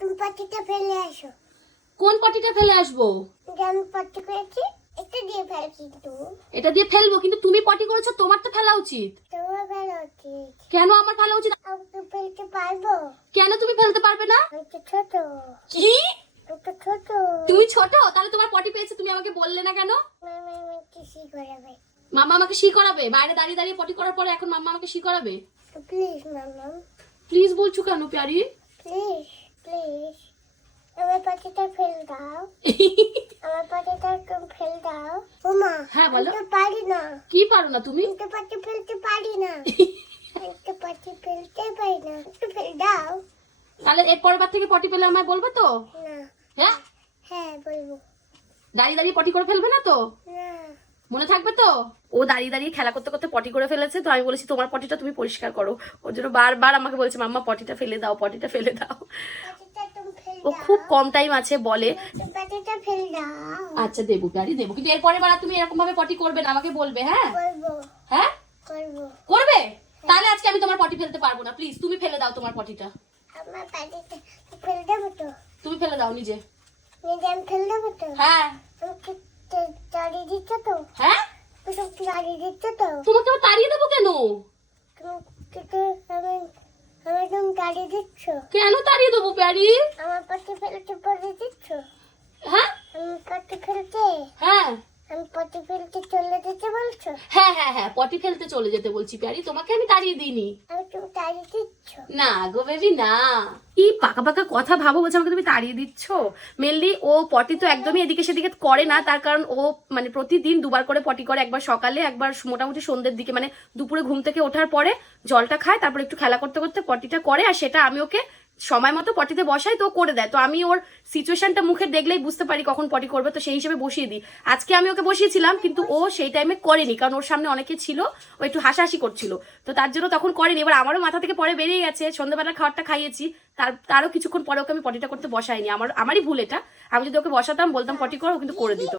তুমি পাটিটা ফেলে আসো। কোন পটিটা ফেলে আসব? আমি পটি করেছি এটা দিয়ে ফেল কিন্তু। এটা দিয়ে ফেলব কিন্তু তুমি পটি করেছ তোমার তো ফেলা উচিত। তোমার ফেলা উচিত। কেন আমার ফেলা উচিত? আমি তো ফেলতে পারব। কেন তুমি ফেলতে পারবে না? আমি তো ছোট। কি? ছোট। তুমি ছোট? তাহলে তোমার পটি পেয়েছে তুমি আমাকে বললে না কেন? মামা মাম্মা আমাকে শি করাবে? বাইরে দাঁড়িয়ে দাঁড়িয়ে পটি করার পরে এখন মাম্মা আমাকে শি করাবে? প্লিজ মামা। প্লিজ বলছো কেন প্যারি? প্লিজ প্লিজ আমার পাটিটা ফেল দাও। আমার পাটিটা তুমি ফেল দাও। ও মা হ্যাঁ, বলো। আমি পারি না। কি পারো না তুমি? তো পাটি ফেলতে পারি না। তো পাটি ফেলতে পারি না। একটু ফেল দাও। তাহলে এর পরের বার থেকে পটি পেলে আমায় বলবে তো? না। হ্যাঁ? হ্যাঁ বলব। দাঁড়িয়ে দাঁড়িয়ে পটি করে ফেলবে না তো? না মনে থাকবে তো? ও দাঁড়িয়ে দাঁড়িয়ে খেলা করতে করতে পটি করে ফেলেছে তো আমি বলেছি তোমার পটিটা তুমি পরিষ্কার করো। ওর জন্য বারবার আমাকে বলছে মাম্মা পটিটা ফেলে দাও পটিটা ফেলে দাও। ও খুব কম টাইম আছে বলে। তুমি পাটিটা ফেল দাও আচ্ছা দেবো প্যারি দেবো। কিন্তু এরপরে বার তুমি এরকম ভাবে পটি করবে না আমাকে বলবে হ্যাঁ? করব। হ্যাঁ? করব। করবে? তাহলে আজকে আমি তোমার পটি ফেলতে পারব না প্লিজ তুমি ফেলে দাও তোমার পটিটা। আমার পাটিটা ফেল দেবো তো? তুমি ফেলে দাও নিজে। নিজে আমি ফেল দেবো তো? হ্যাঁ। চালিয়ে দিচ্ছ তো। হ্যাঁ? তুমি তাড়িয়ে দিচ্ছ তো। তোমাকে আবার তাড়িয়ে দেবো কেন? তুমি গাড়ি দিচ্ছ। কেন তাড়িয়ে দেবো প্যারি? আমার পাশে ফেলতে পড়ে দিচ্ছ। হ্যাঁ? আমি পাশে ফেলতে। হ্যাঁ। আমি পাটি ফেলতে চলে যেতে বলছো? হ্যাঁ হ্যাঁ হ্যাঁ পটি ফেলতে চলে যেতে বলছি প্যারি তোমাকে আমি তাড়িয়ে দিইনি। আমি তুমি গাড়ি দিচ্ছ? না গো বেবি না। কি পাকা পাকা কথা ভাবো বলছে আমাকে তুমি তাড়িয়ে দিচ্ছ। মেনলি ও পটি তো একদমই এদিকে সেদিকে করে না তার কারণ ও মানে প্রতিদিন দুবার করে পটি করে একবার সকালে একবার মোটামুটি সন্ধ্যের দিকে মানে দুপুরে ঘুম থেকে ওঠার পরে জলটা খায় তারপর একটু খেলা করতে করতে পটিটা করে আর সেটা আমি ওকে সময় মতো পটিতে বসাই তো করে দেয়। তো আমি ওর সিচুয়েশনটা মুখে দেখলেই বুঝতে পারি কখন পটি করবে। তো সেই হিসেবে বসিয়ে দিই। আজকে আমি ওকে বসিয়েছিলাম, কিন্তু ও সেই টাইমে করেনি, কারণ ওর সামনে অনেকে ছিল, ও একটু হাসাহাসি করছিল। তো তার জন্য তখন করেনি। এবার আমারও মাথা থেকে পরে বেরিয়ে গেছে। সন্ধ্যাবেলা খাবারটা খাইয়েছি। তার, তারও কিছুক্ষণ পরে ওকে আমি পটিটা করতে বসাইনি। আমার, আমারই ভুল এটা। আমি যদি ওকে বসাতাম, বলতাম পটি করো কিন্তু করে দিত।